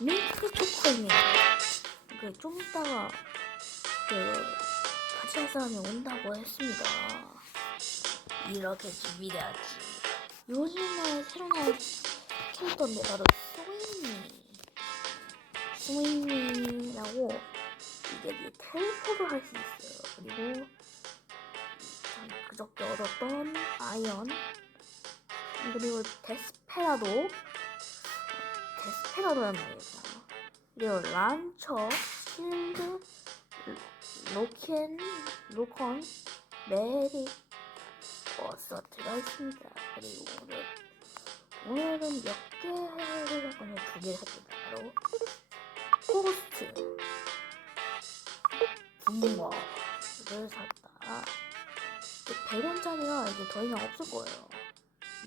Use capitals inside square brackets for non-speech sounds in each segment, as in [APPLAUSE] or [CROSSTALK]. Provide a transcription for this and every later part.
밀크 초코입니다. 그좀 이따가 그할 사람이 온다고 했습니다. 이렇게 준비되었지. 요즘에 새로 나온 캐릭터인데 바로 스윙이 스윙이라고 이게 텔포를 할 수 있어요. 그리고 전 그저께 얻었던 아이언 그리고 데스페라도 데스페라도였나요? 그리고 란처, 실드, 로켄, 로컨, 메릭, 어서트가 있습니다. 그리고 오늘 오늘은 몇 개를 할 거냐 두 개를 했습니다. 바로 포스트, 붕어를 샀다. 100원짜리가 이제 더 이상 없을 거예요.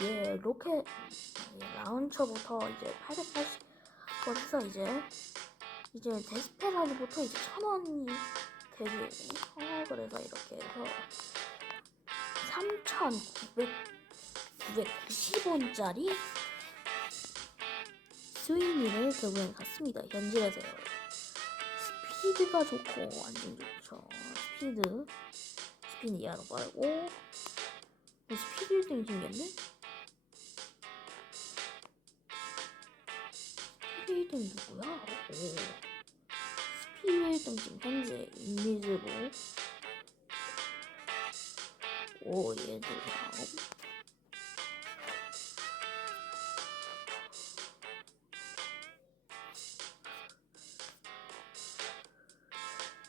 얘 로켓 예, 라운처부터 이제 880원에서 이제 이제 데스페라드부터 이제 천 원이 되지. 어, 그래서 이렇게 해서 3,900 990원짜리 스위미를 결국엔 샀습니다. 현질에서요. 스피드가 좋고 완전 좋죠. 스피드 스피드 이하로 빠르고 스피드 1등이 생겼네? 스피드 1등 누구야? 오. 스피드 1등 지금 현재 인미즈고 오 얘도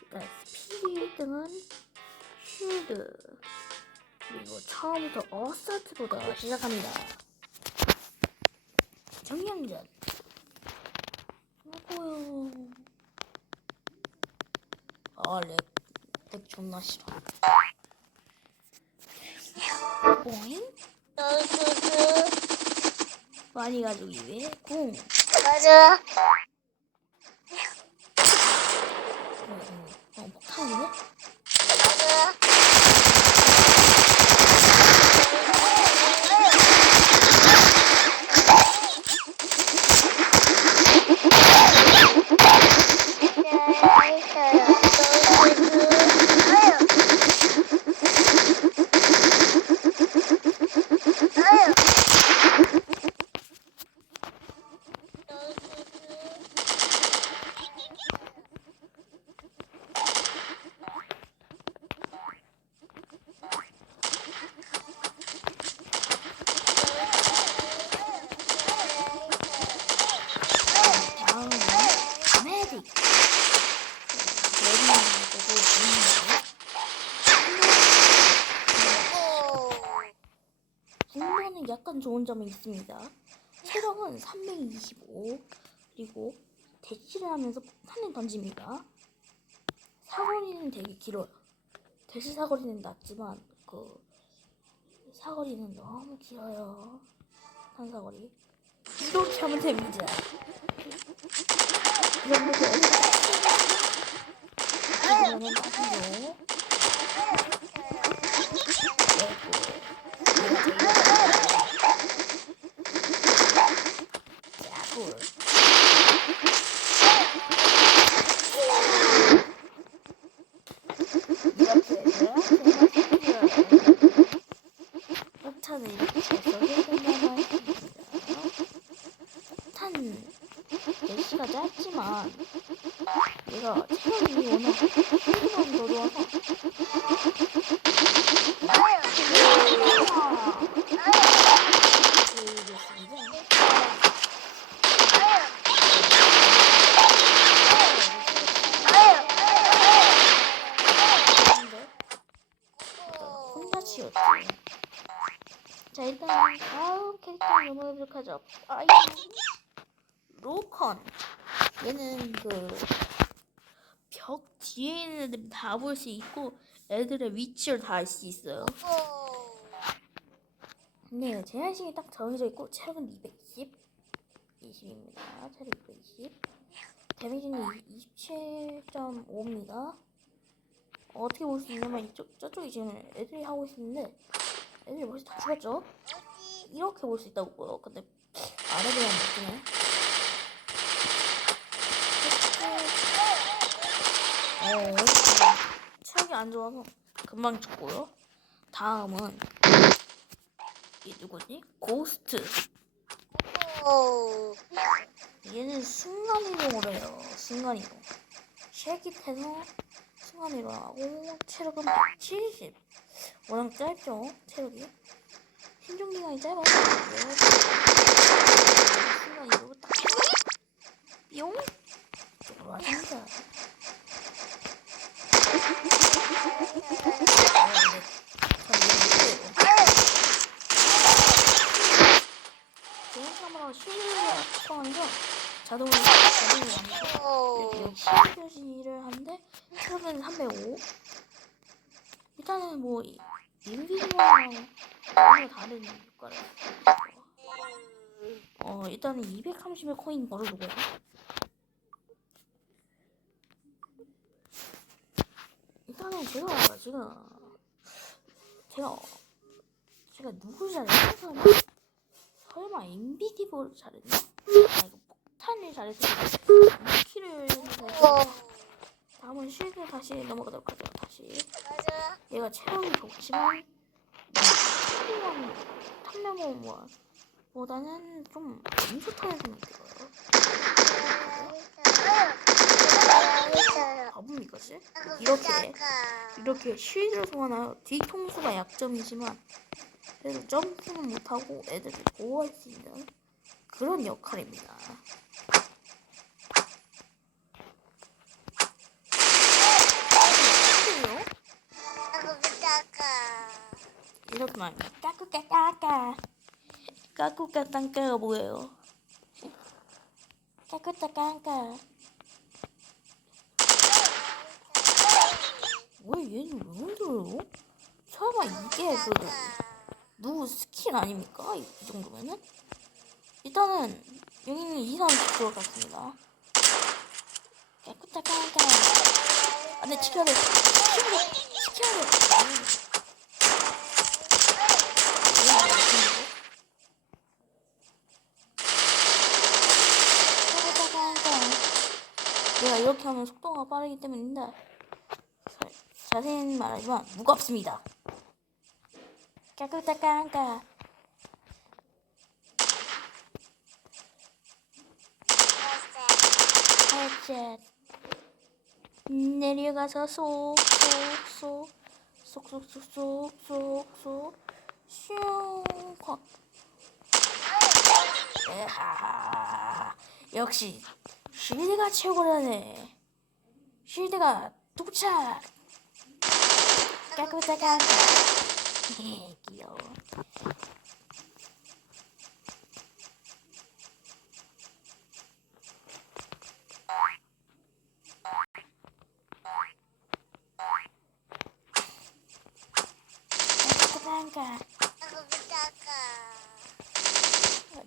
일단 스피드 1등은 쉴드 그리고 처음부터 어서트부터 시작합니다 정량전 어고요 아 렉 렉 존나 싫어. 뽕잉 많이 가지고 위에 공. 맞아. 어, 폭탄이네? 다음은 메딕. 메딕을 보고 분노는 약간 좋은 점이 있습니다. 체력은 325 그리고 대치를 하면서 폭탄을 던집니다. 사거리는 되게 길어요. 대시 사거리는 낮지만 그 사거리는 너무 길어요. 폭탄 사거리. 이렇게 하면 됩니다. 거죠. 이거는 빠지고. 짜 [LAUGHS] 불. 이렇게 해서 폭탄을 이렇게 해서 끝나만 폭탄 대시가 짧지만 얘가 체력이 워낙 힐만 더러워서 혼자 치웠지. 자 일단 캐릭터 넘어가도록 하죠. 아이 로컨. 얘는 그 벽 뒤에 있는 애들 다 볼 수 있고 애들의 위치를 다 알 수 있어요. 네, 제한식이 딱 정해져 있고 체력은 220, 20입니다. 체력 220. 데미지는 27.5입니다. 어떻게 볼 수 있냐면 이쪽 저쪽이 지금 애들이 하고 있는데 애들이 벌써 다 죽었죠? 이렇게 볼수 있다고 보여. 근데 아래로 하면 못되네. 체력이 안 좋아서 금방 죽고요. 다음은 이 누구지? 고스트. 얘는 순간이동을 해요. 순간이동. 쉐기태서 순간이동하고 체력은 170. 워낙 짧죠? 체력이. 생존기간이 짧아서 그래요. 순간이동을 딱 뿅! 이쪽으로 하십니다. 개인 카메라 실내가 포함해서 자동으로 자동으로. 이렇게 표시를 하는데 체력은 305. 일단은 뭐 이- 인비디오랑 전혀 다른 효과를. 어 일단은 230의 코인 벌어두고요. 일단은 제가 지금 제가 제가 누구 잘했나 설마 설마 인비디브를 잘했나? 아 이거 폭탄을 잘했어. 키를 해서 다음은 쉴드 다시 넘어가도록 하죠. 다시 맞아. 얘가 체력이 좋지만 탑면 탑면모 보다는 좀 안 좋다는 생각이 들어요. 바보입니까 씨? 이렇게 이렇게 쉴드를 소환하여 뒤통수가 약점이지만 그래도 점프는 못하고 애들을 보호할 수 있는 그런 역할입니다. 이렇게 말하면 까꾸까 까까 까꾸까 땅까가 뭐예요? 까꾸까까까 왜 얘는 왜 흔들어요? 설마 이게 그 누구 스킬 아닙니까? 이, 이 정도면은 일단은 여기는 이상 죽도록 같습니다. 까꾸까까까 안돼 지켜야 돼 지켜야 돼 지켜야 돼 내가 이렇게 하면 속도가 빠르기 때문인데 자- 자세히는 말하지만 무겁습니다. 살짝 내려가서 쏙쏙쏙 쏙쏙쏙쏙쏙쏙 슝 콱. 에하하 역시 쉴드가 최고라네 쉴드가 도착. 까꾸까까 귀여워. 까꾸까까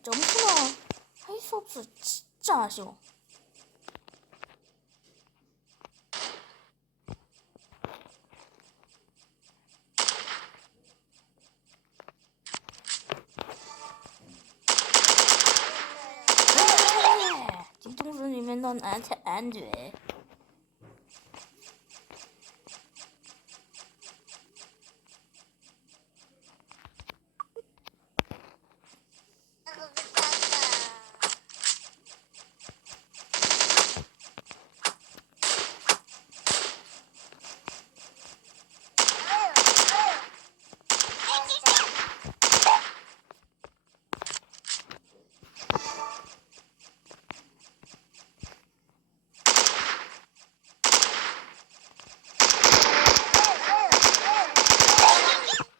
점프가 할 수 없어. 진짜 아쉬워 그래, 뒤통수님은 넌 나한테 안돼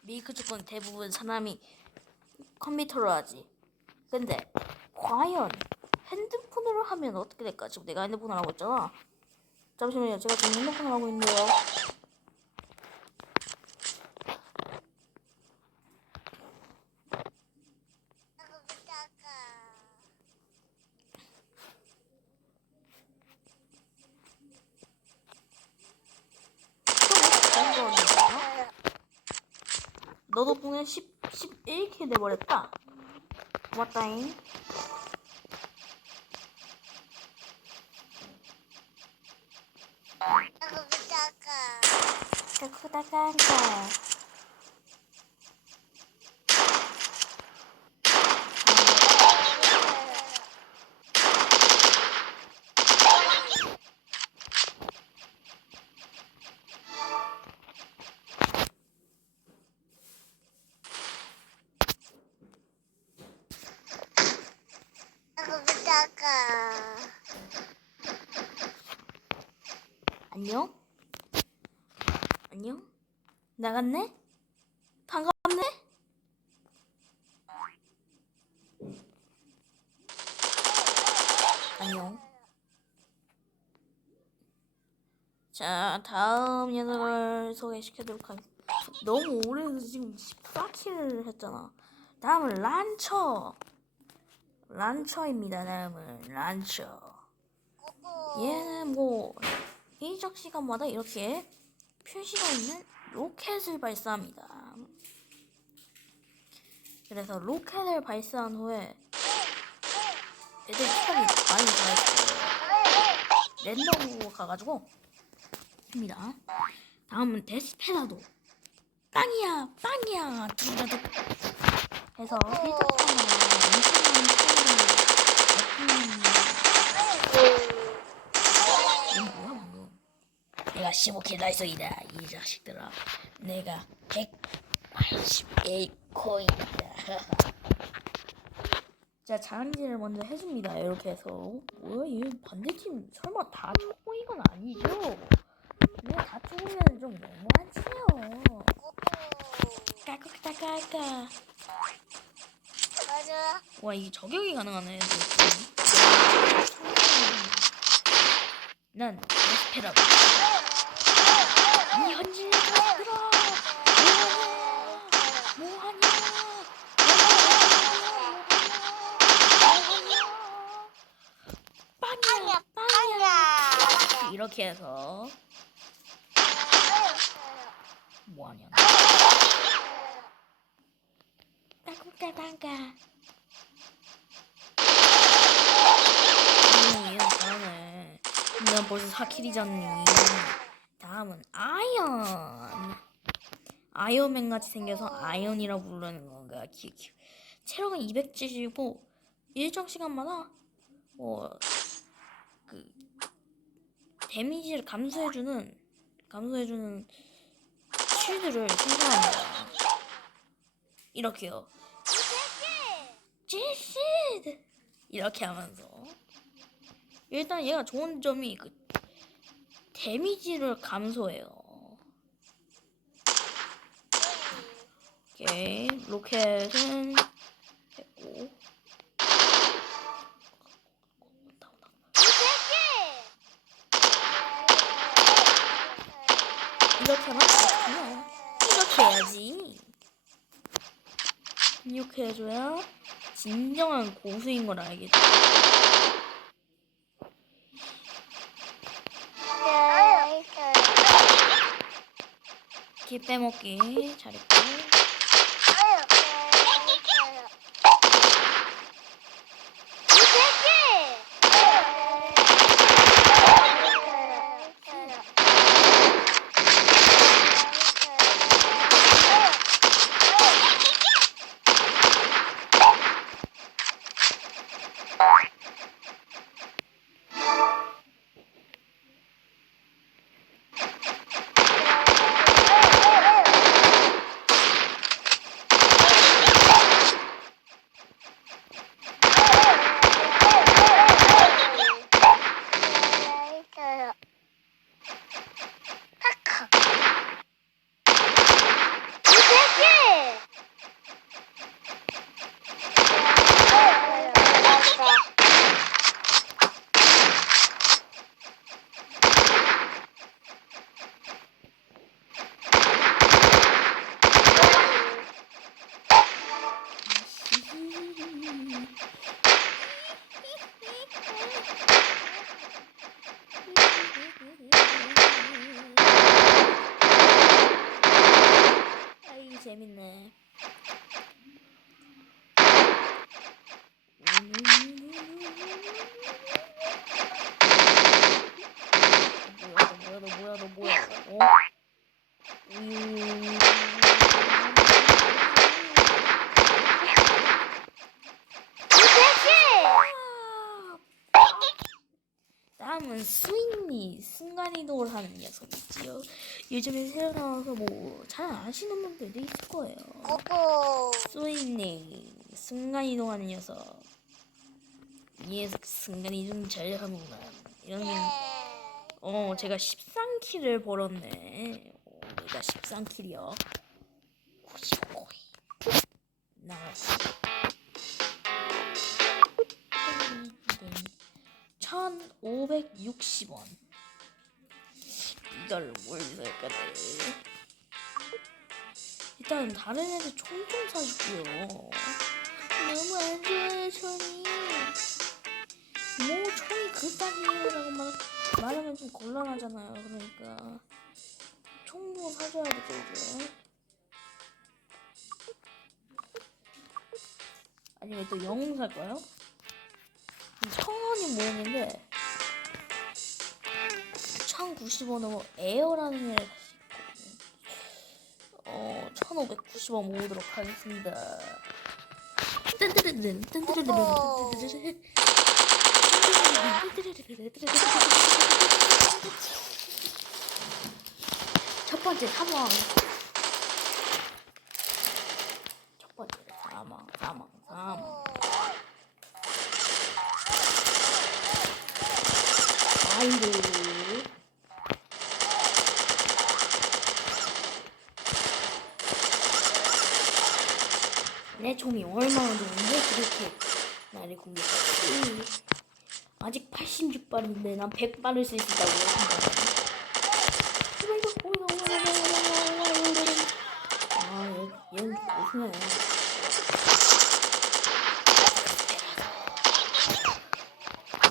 밀크 조건 대부분 사람이 컴퓨터로 하지. 근데 과연 핸드폰으로 하면 어떻게 될까? 지금 내가 핸드폰을 하고 있잖아. 잠시만요. 제가 지금 핸드폰을 하고 있는데요. 너도 보면 10, 11킬 돼버렸다. 고맙다잉. 까꾸 까까까까까. 까까. 안녕? 안녕? 나갔네? 반갑네? 안녕. 자, 다음 녀석을 소개시켜드리도록 하겠습니다. 너무 오래돼서 지금 14킬을 했잖아. 다음은 란처. 란처입니다, 다음은 란처. 얘는 뭐 일정 시간마다 이렇게 표시가 있는 로켓을 발사합니다. 그래서 로켓을 발사한 후에 애들 시간이 많이 들어있어요. 랜덤으로 가가지고 합니다. 다음은 데스페라도 빵이야 빵이야 두라도 해서 필터판으 115킬 달성이다. 이 자식들아. 내가 181코인이다. [LAUGHS] 자, 자연진을 먼저 해줍니다. 이렇게 해서. 뭐야, 이 반대팀 설마 다 초보인 건 아니죠? 내가 다 초보면 좀 너무하지요. 까까까까. 맞아. 와, 이게 저격이 가능하네. 난 에스페라고. 다이 현질 자식들아 뭐하냐 빵이야. 빵이야 이렇게 해서 뭐하냐? 까꿍까방까 오 얘는 잘하네 난 벌써 4킬이잖니 다음은 아이언. 아이언맨 같이 생겨서 아이언이라 부르는 건가 키키 체력은 270이고 일정 시간마다 뭐그 데미지를 감소해주는 감소해주는 쉴드를 생성합니다. 이렇게요. 제시드! 이렇게 하면서. 일단 얘가 좋은 점이 그 데미지를 감소해요. 오케이 로켓은 됐고. 이렇게 하면 이렇게 해야지. 이렇게 해줘야 진정한 고수인 걸 알겠지 기 빼먹기 잘했고 아이 재밌네. 뭐야 너 뭐야 너 뭐야 너 뭐야 어? 스윈니 순간이동을 하는 녀석이지요. 요즘에 새로 나와서 뭐잘안 하시는 분들도 있을 거예요. 꾸꾸 스윈니 순간이동하는 녀석. 이 녀석 순간이동 잘하는구나. 이러면 어 제가 13킬을 벌었네. 어, 내가 13킬이요. 55코인 나왔어. 1,560원. 이걸 뭘 살까네. 일단 다른 애들 총좀 사줄게요. 너무 안 좋아요 총이. 뭐 총이 그딴이라고 말 말하면 좀 곤란하잖아요. 그러니까 총도 사줘야겠죠 이제. 아니면 또 영웅 살 거요? 천 원이 모음인데 1,090원으로 에어라는 있거든요. 어, 1,590원 모으도록 하겠습니다. 뜬뜨르르른, 뜬뜨르르른, 첫 번째 사망. 첫 번째 사망, 사망, 사망. 아이고. 내 총이 얼마나 좋은데 그렇게 나를 공격하지? 아직 86발인데 난 100발을 쓸수 있다고 아, 얘, 얘는 좀 무슨해.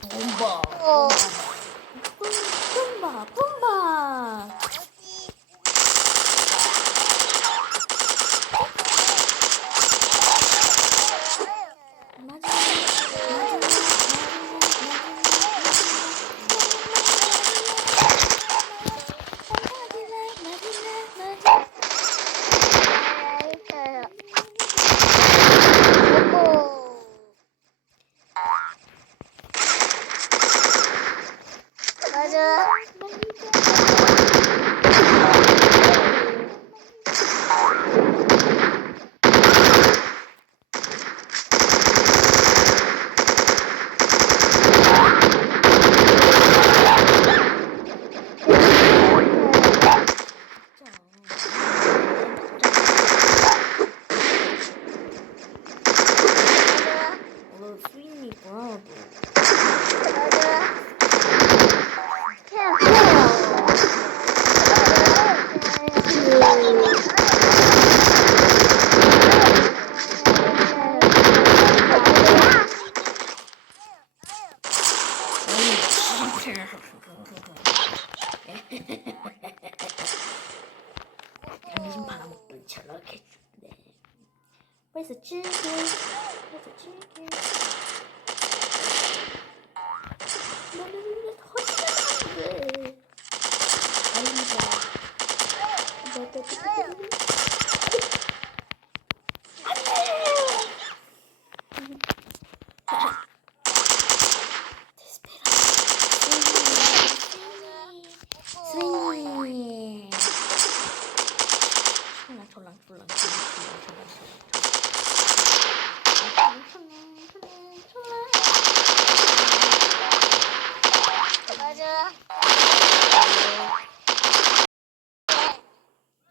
bomba. 어. 뿜바, 뿜바. 어디 맞아. 맞아. 맞아. 너 스윙이 있구나, 너. 양심 팔아먹던 저렇게 죽네. 벌써 7킬. 벌써 7킬. 너는 왜 터지면 안 돼. 아이고. 데스페라. 스윙이. 촐랑 맞아.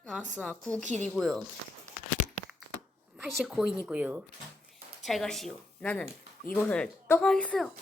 아싸 9킬이고요. 80코인이고요. 잘 가시오. 나는 이곳을 떠나겠어요